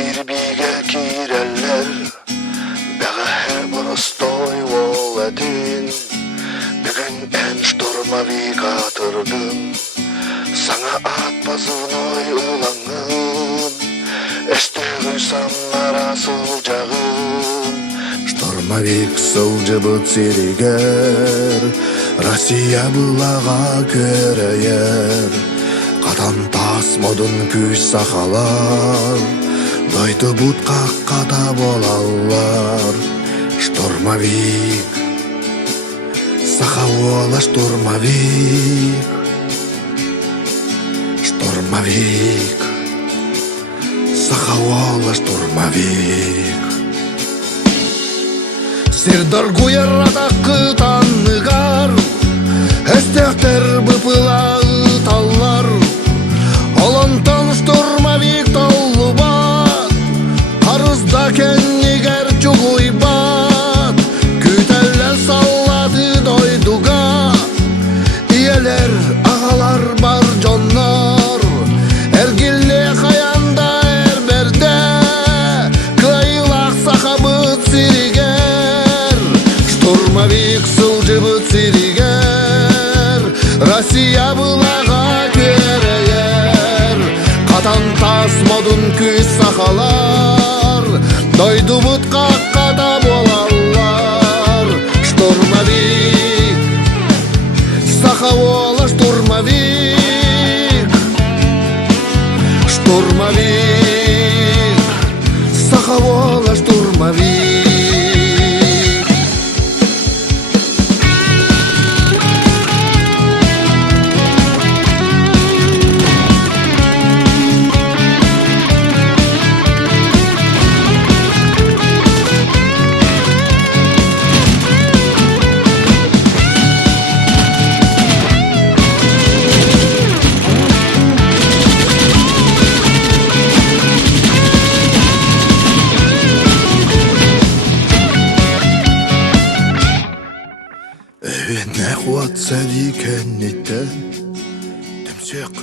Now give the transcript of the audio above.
Кирбиге киреллер бәгәһе боростой ол әдин. Бүгін ән штурмовик атырдым, саңа ат позывной улаңын, әшті құйсам арасыл жағын. Штурмовик сылжыбыт сиригер, Россия бұлаға көрәйер. Катан тас модын күш сақалар, дойды бұтқа қата болалар. Штурмовик, сақауала штурмовик. Штурмовик, сақауала штурмовик. Сирдар гуяр атаққы танығар, әстәқтер бұпыла таллар. Олантан штурмовик таллы бат, қарызда кәннегер чуғуй бат. Күтәлләр саллады дойдуға, иелер ағалар бар жоннар. Әргілі қаянда әрберде, қайылақ сақабыт сиригер. Штурмовик сылжыбыт сиригер, Россия бұлаға көрәйер. Катан тас модын күш сақалар, дойды бұтқа қата болалар. Штурмовик, сақауала штурмовик. Штурмовик, сақауала штурмовик. Ne kuat seni kennetten, temsek